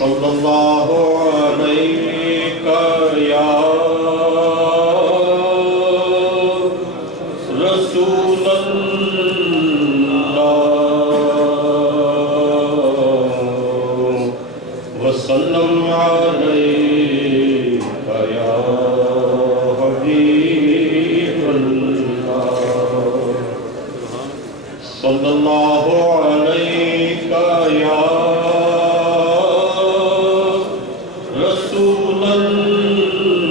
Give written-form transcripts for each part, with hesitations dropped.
صلی اللہ علیہ یا رسول اللہ وسلم علیہ یا حبیب اللہ صلی اللہ علیہ یا رسول اللہ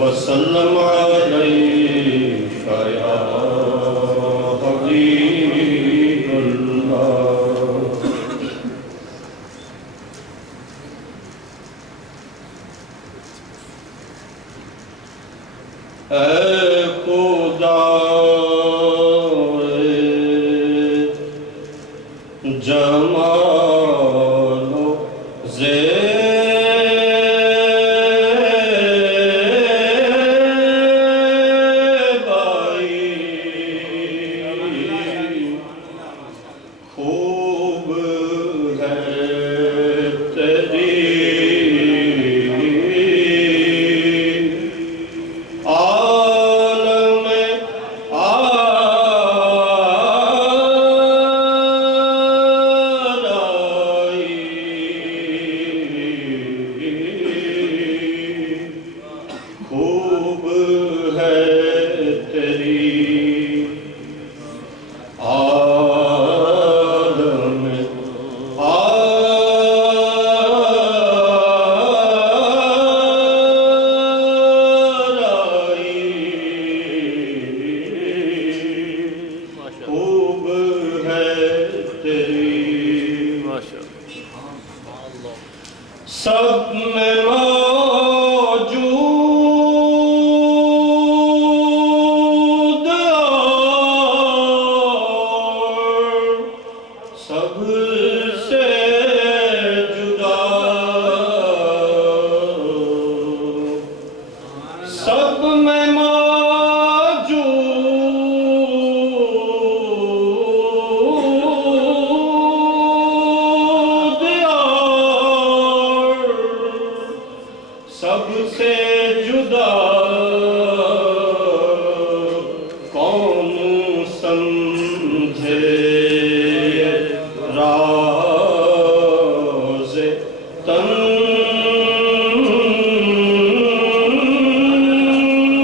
وسلم علیہ یا حبیب اللہ اے خدا جمال و زیبائی خوب ہے تیری عالم خوب ہے تیری عالم خوب ہے تیری سب میں موجود اور سب سے جدا سب میں موجود اور سب سے جدا کون سمجھے راز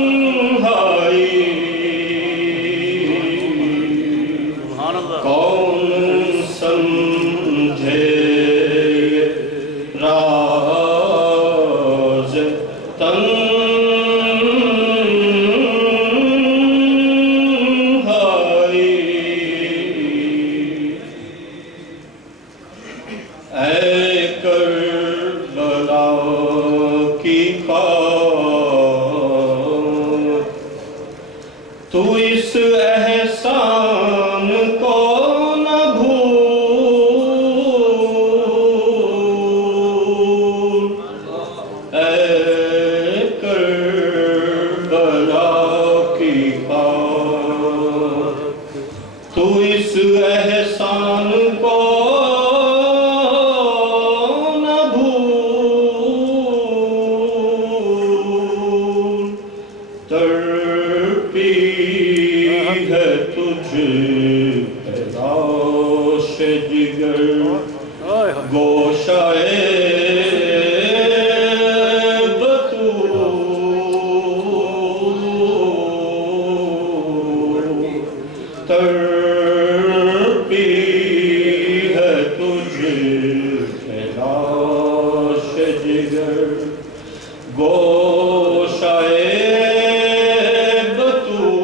تنہائی کون سمجھے راز تنہائی اے کربلا کی خاک تو اس احسان کو نہ بھول اے کربلا کی خاک تو اس احسان کو نہ بھول تڑپی ہے تجھ تلاش جگر گوشائے تڑپی ہے تجھ تلاش جگر گوشائے بطول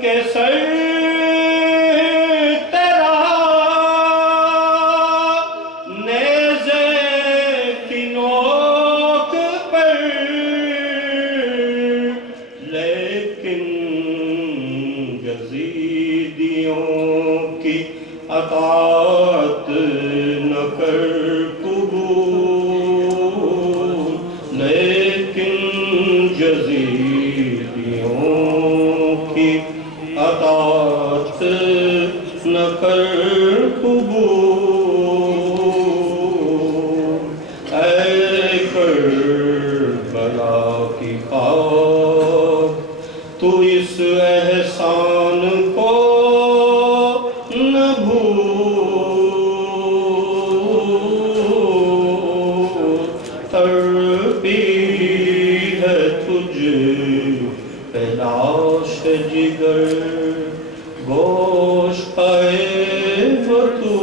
کے سر تیرا نیزے کی نوک پر، لیکن یزیدیوں کی اطاعت نہ کر قبول، لیکن یزیدیوں کی اطاعت نہ کر قبول۔ اے کربلا کی خاک، تو اس احسان کو نہ بھول، تڑپی ہے تجھ پہ لاش جگر، گوشت پائے وہ تو